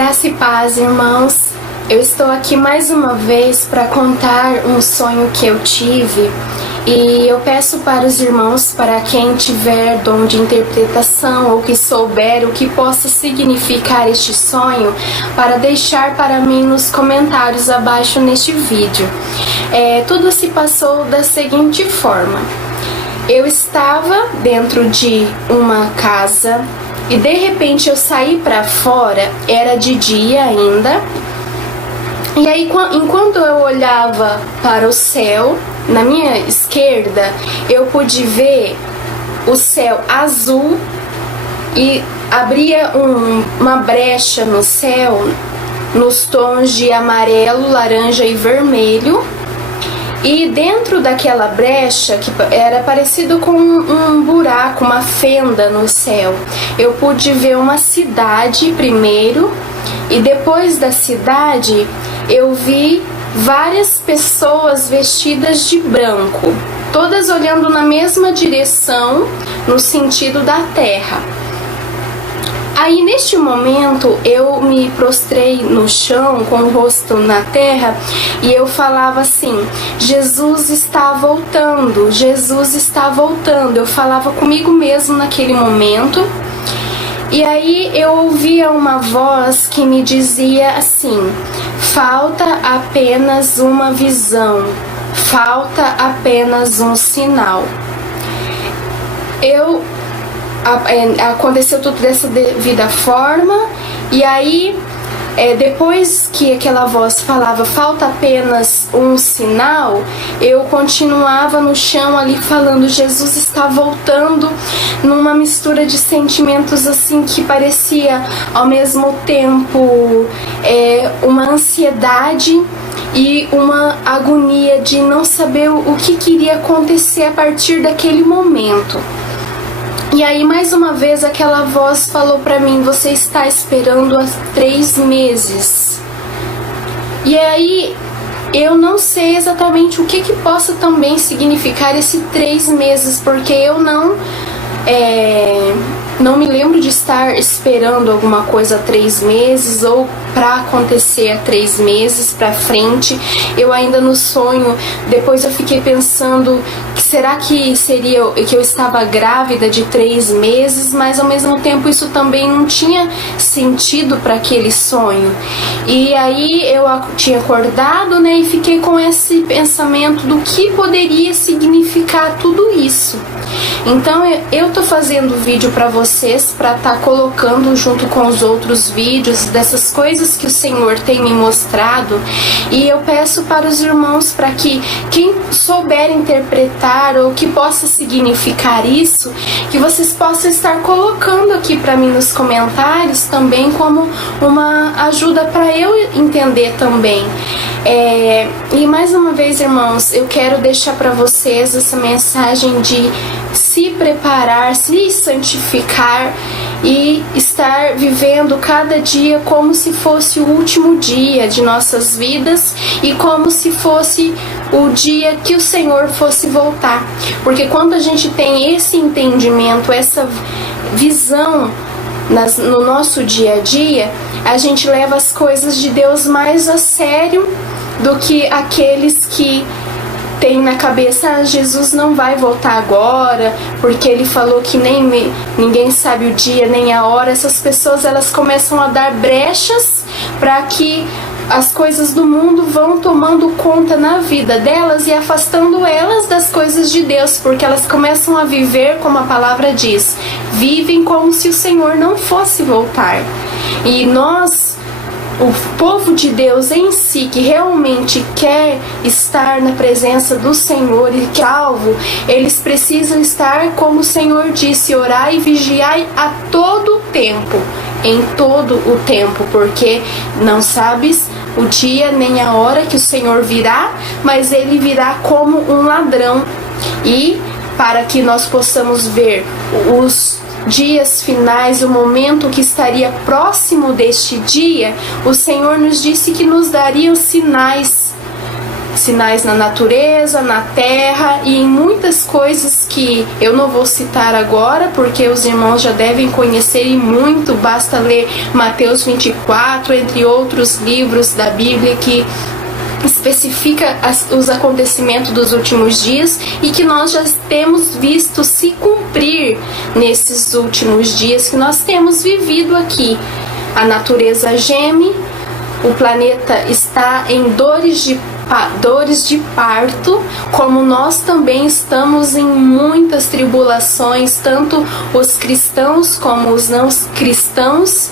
Graça e paz, irmãos. Eu estou aqui mais uma vez para contar um sonho que eu tive e eu peço para os irmãos, para quem tiver dom de interpretação ou que souber o que possa significar este sonho, para deixar para mim nos comentários abaixo neste vídeo. Tudo se passou da seguinte forma: eu estava dentro de uma casa e de repente eu saí para fora, era de dia ainda. E aí, enquanto eu olhava para o céu, na minha esquerda, eu pude ver o céu azul e abria uma brecha no céu nos tons de amarelo, laranja e vermelho. E dentro daquela brecha, que era parecido com um buraco, uma fenda no céu, eu pude ver uma cidade primeiro, e depois da cidade eu vi várias pessoas vestidas de branco, todas olhando na mesma direção, no sentido da terra. Aí neste momento eu me prostrei no chão com o rosto na terra e eu falava assim: Jesus está voltando, Jesus está voltando. Eu falava comigo mesmo naquele momento. E aí eu ouvia uma voz que me dizia assim: falta apenas uma visão, falta apenas um sinal. Aconteceu tudo dessa devida forma, e aí depois que aquela voz falava falta apenas um sinal, eu continuava no chão ali falando: Jesus está voltando, numa mistura de sentimentos assim que parecia ao mesmo tempo uma ansiedade e uma agonia de não saber o que queria acontecer a partir daquele momento. E aí mais uma vez aquela voz falou pra mim: você está esperando há 3 meses. E aí eu não sei exatamente o que possa também significar esse 3 meses, porque eu não me lembro de estar esperando alguma coisa há 3 meses ou para acontecer há 3 meses para frente. Eu ainda no sonho, depois eu fiquei pensando que será que seria que eu estava grávida de 3 meses, mas ao mesmo tempo isso também não tinha sentido para aquele sonho. E aí eu tinha acordado, né, e fiquei com esse pensamento do que poderia significar tudo isso. Então eu tô fazendo vídeo para vocês, para estar colocando junto com os outros vídeos dessas coisas que o Senhor tem me mostrado, e eu peço para os irmãos, para que quem souber interpretar ou que possa significar isso, que vocês possam estar colocando aqui para mim nos comentários também, como uma ajuda para eu entender também. E mais uma vez, irmãos, eu quero deixar para vocês essa mensagem de se preparar, se santificar e estar vivendo cada dia como se fosse o último dia de nossas vidas e como se fosse o dia que o Senhor fosse voltar. Porque quando a gente tem esse entendimento, essa visão no nosso dia a dia, a gente leva as coisas de Deus mais a sério do que aqueles que tem na cabeça: Jesus não vai voltar agora, porque ele falou que ninguém sabe o dia nem a hora. Essas pessoas, elas começam a dar brechas para que as coisas do mundo vão tomando conta na vida delas e afastando elas das coisas de Deus, porque elas começam a viver, como a palavra diz, vivem como se o Senhor não fosse voltar. E nós, o povo de Deus em si, que realmente quer estar na presença do Senhor e que é salvo, eles precisam estar, como o Senhor disse: orai e vigiai a todo tempo, em todo o tempo, porque não sabes o dia nem a hora que o Senhor virá, mas ele virá como um ladrão. E para que nós possamos ver os dias finais, o momento que estaria próximo deste dia, o Senhor nos disse que nos daria os sinais sinais na natureza, na terra e em muitas coisas que eu não vou citar agora, porque os irmãos já devem conhecer e muito, basta ler Mateus 24, entre outros livros da Bíblia que especifica os acontecimentos dos últimos dias e que nós já temos visto se cumprir nesses últimos dias que nós temos vivido aqui. A natureza geme, o planeta está em dores de parto, como nós também estamos em muitas tribulações, tanto os cristãos como os não cristãos,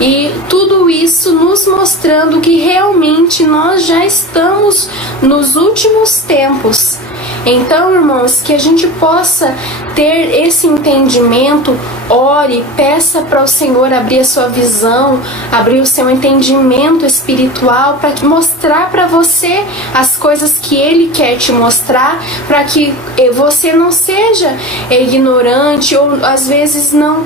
e tudo isso nos mostrando que realmente nós já estamos nos últimos tempos. Então, irmãos, que a gente possa ter esse entendimento, ore, peça para o Senhor abrir a sua visão, abrir o seu entendimento espiritual para mostrar para você as coisas que Ele quer te mostrar, para que você não seja ignorante ou às vezes não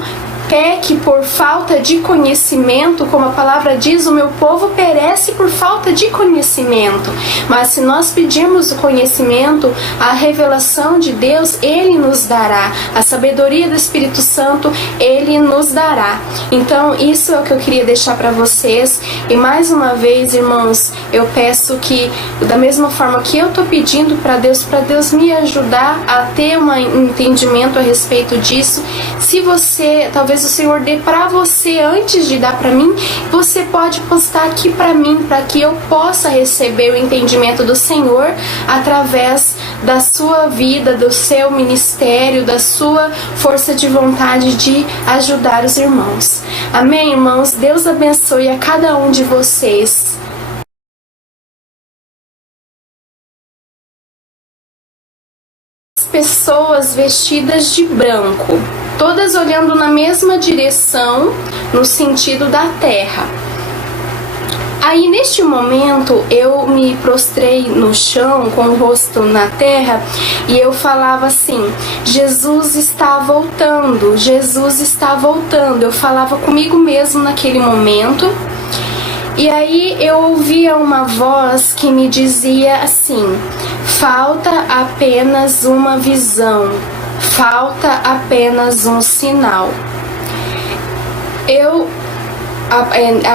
peque por falta de conhecimento, como a palavra diz, o meu povo perece por falta de conhecimento. Mas se nós pedirmos o conhecimento, a revelação de Deus, Ele nos dará. A sabedoria do Espírito Santo, Ele nos dará. Então, isso é o que eu queria deixar para vocês. E mais uma vez, irmãos, eu peço que, da mesma forma que eu estou pedindo para Deus me ajudar a ter um entendimento a respeito disso, se você, talvez o Senhor dê para você antes de dar para mim, você pode postar aqui para mim, para que eu possa receber o entendimento do Senhor através da sua vida, do seu ministério, da sua força de vontade de ajudar os irmãos. Amém, irmãos? Deus abençoe a cada um de vocês. Pessoas vestidas de branco, todas olhando na mesma direção, no sentido da terra. Aí, neste momento, eu me prostrei no chão, com o rosto na terra, e eu falava assim: Jesus está voltando, Jesus está voltando. Eu falava comigo mesmo naquele momento. E aí eu ouvia uma voz que me dizia assim: falta apenas uma visão, falta apenas um sinal.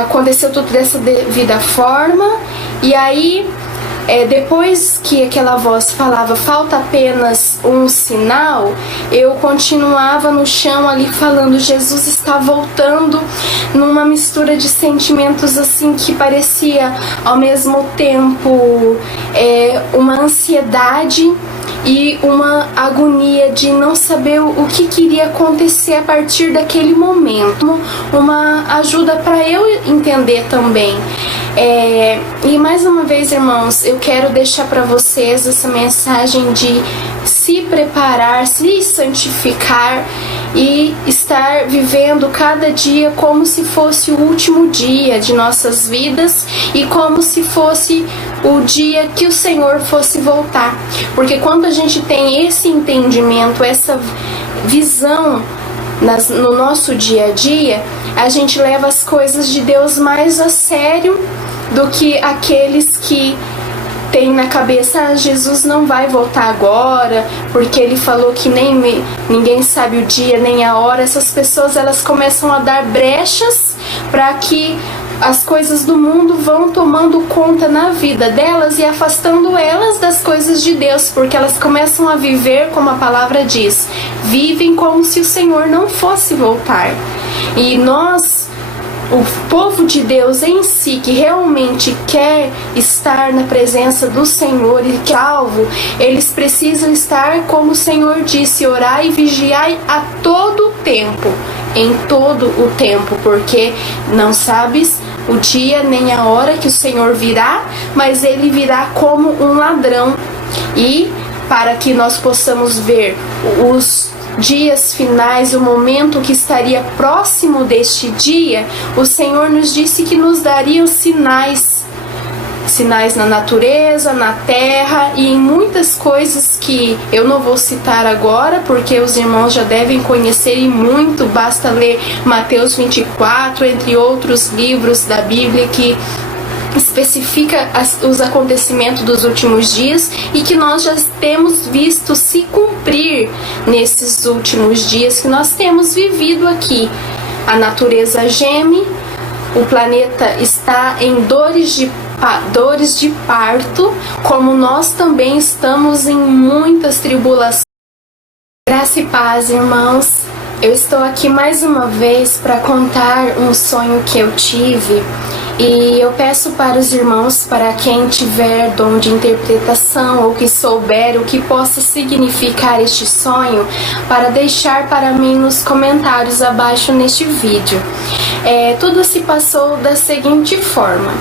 Aconteceu tudo dessa devida forma, e aí depois que aquela voz falava falta apenas um sinal, eu continuava no chão ali falando: Jesus está voltando, numa mistura de sentimentos assim que parecia ao mesmo tempo uma ansiedade e uma agonia de não saber o que queria acontecer a partir daquele momento. Uma ajuda para eu entender também. E mais uma vez, irmãos, eu quero deixar para vocês essa mensagem de se preparar, se santificar e estar vivendo cada dia como se fosse o último dia de nossas vidas e como se fosse o dia que o Senhor fosse voltar. Porque quando a gente tem esse entendimento, essa visão no nosso dia a dia, a gente leva as coisas de Deus mais a sério do que aqueles que tem na cabeça: Jesus não vai voltar agora, porque Ele falou que ninguém sabe o dia nem a hora. Essas pessoas, elas começam a dar brechas para que as coisas do mundo vão tomando conta na vida delas e afastando elas das coisas de Deus, porque elas começam a viver, como a palavra diz, vivem como se o Senhor não fosse voltar. E nós, o povo de Deus em si, que realmente quer estar na presença do Senhor e que é alvo, eles precisam estar, como o Senhor disse, orar e vigiar a todo tempo, em todo o tempo, porque não sabes o dia nem a hora que o Senhor virá, mas Ele virá como um ladrão. E para que nós possamos ver os dias finais, o momento que estaria próximo deste dia, o Senhor nos disse que nos daria os sinais na natureza, na terra e em muitas coisas que eu não vou citar agora, porque os irmãos já devem conhecer e muito, basta ler Mateus 24, entre outros livros da Bíblia que especifica os acontecimentos dos últimos dias e que nós já temos visto se cumprir nesses últimos dias que nós temos vivido aqui. A natureza geme, o planeta está em dores de parto, como nós também estamos em muitas tribulações. Graça e paz, irmãos. Eu estou aqui mais uma vez para contar um sonho que eu tive. E eu peço para os irmãos, para quem tiver dom de interpretação ou que souber o que possa significar este sonho, para deixar para mim nos comentários abaixo neste vídeo. Tudo se passou da seguinte forma.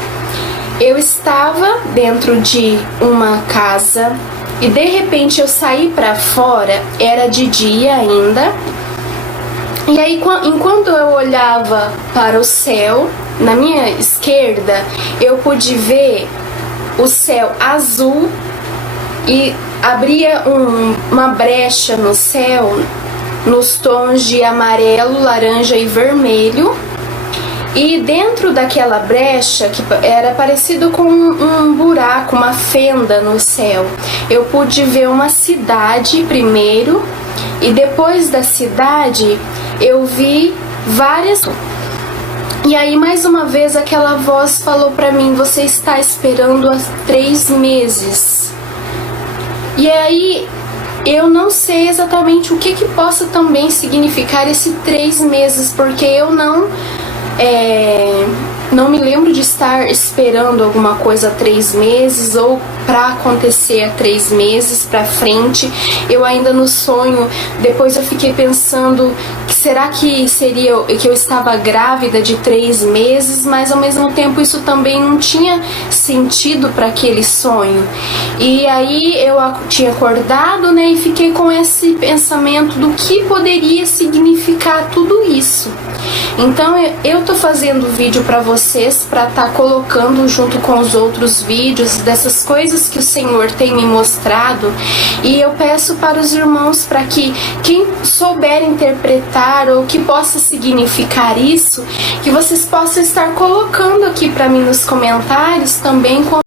Eu estava dentro de uma casa e de repente eu saí para fora, era de dia ainda. E aí, enquanto eu olhava para o céu, na minha esquerda, eu pude ver o céu azul e abria uma brecha no céu nos tons de amarelo, laranja e vermelho. E dentro daquela brecha, que era parecido com um buraco, uma fenda no céu, eu pude ver uma cidade primeiro, e depois da cidade eu vi várias. E aí mais uma vez aquela voz falou pra mim: você está esperando há 3 meses. E aí eu não sei exatamente o que possa também significar esse 3 meses, porque eu não me lembro de estar esperando alguma coisa há 3 meses ou para acontecer há 3 meses para frente. Eu ainda no sonho, depois eu fiquei pensando que será que seria que eu estava grávida de 3 meses, mas ao mesmo tempo isso também não tinha sentido para aquele sonho. E aí eu tinha acordado, né, e fiquei com esse pensamento do que poderia significar tudo isso. Então eu tô fazendo vídeo para vocês, para estar colocando junto com os outros vídeos dessas coisas que o Senhor tem me mostrado, e eu peço para os irmãos, para que quem souber interpretar ou que possa significar isso, que vocês possam estar colocando aqui para mim nos comentários também com